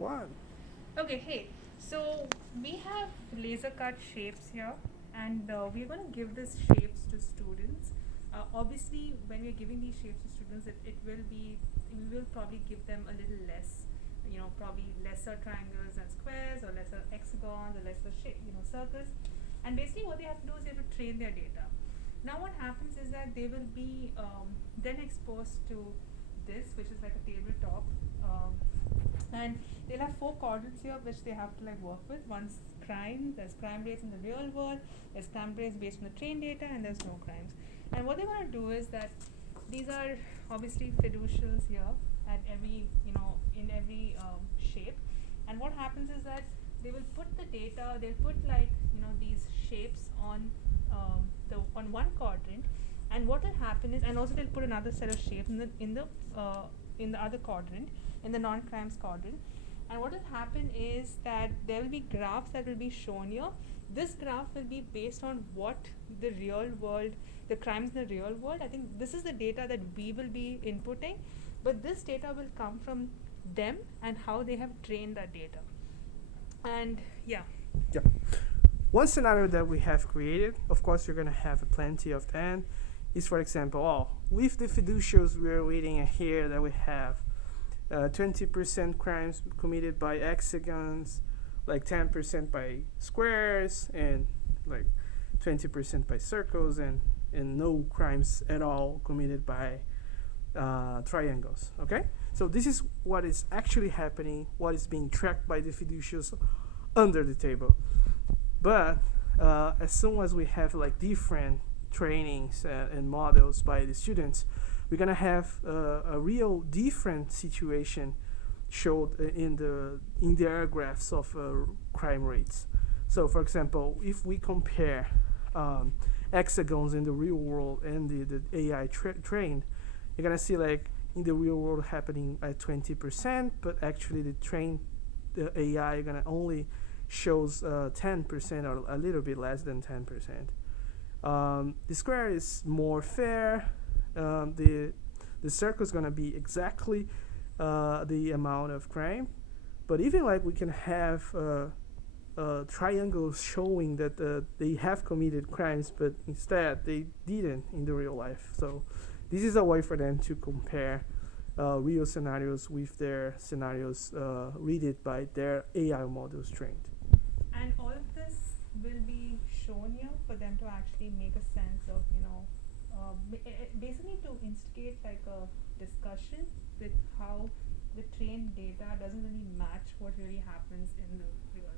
One. Okay, hey, so we have laser cut shapes here, and we're going to give these shapes to students. Obviously, when we're giving these shapes to students, it will be, we will probably give them a little less, probably lesser triangles and squares, or lesser hexagons, or lesser circles. And basically, what they have to do is they have to train their data. Now, what happens is that they will be then exposed to this, which is like a tabletop. And they'll have four quadrants here which they have to like work with. One's crime, there's crime rates in the real world, there's crime rates based on the trained data, and there's no crimes. And what they want to do is that these are obviously fiducials here at every, in every shape. And what happens is that they will put the data, they'll put like, these shapes on on one quadrant, and what will happen is, and also they'll put another set of shapes in the other quadrant, in the non-crimes quadrant. And what will happen is that there will be graphs that will be shown here. This graph will be based on what the real world, the crimes in the real world. I think this is the data that we will be inputting, but this data will come from them and how they have trained that data. And yeah. Yeah. One scenario that we have created, of course, you're gonna have plenty of them, is for example, with the fiducials we're reading here that we have 20% crimes committed by hexagons, like 10% by squares, and like 20% by circles, and no crimes at all committed by triangles. Okay, so this is what is actually happening, what is being tracked by the fiducials under the table. But as soon as we have like different trainings and models by the students, we're gonna have a real different situation showed in their graphs of crime rates. So, for example, if we compare hexagons in the real world and the AI trained, you're gonna see like in the real world happening at 20%, but actually the AI gonna only shows 10% or a little bit less than 10%. The square is more fair. The circle is gonna be exactly the amount of crime, but even like we can have triangles showing that they have committed crimes, but instead they didn't in the real life. So this is a way for them to compare real scenarios with their scenarios read by their AI models trained. And all of this will be shown here for them to actually make a sense of, basically to instigate like a discussion with how the trained data doesn't really match what really happens in the real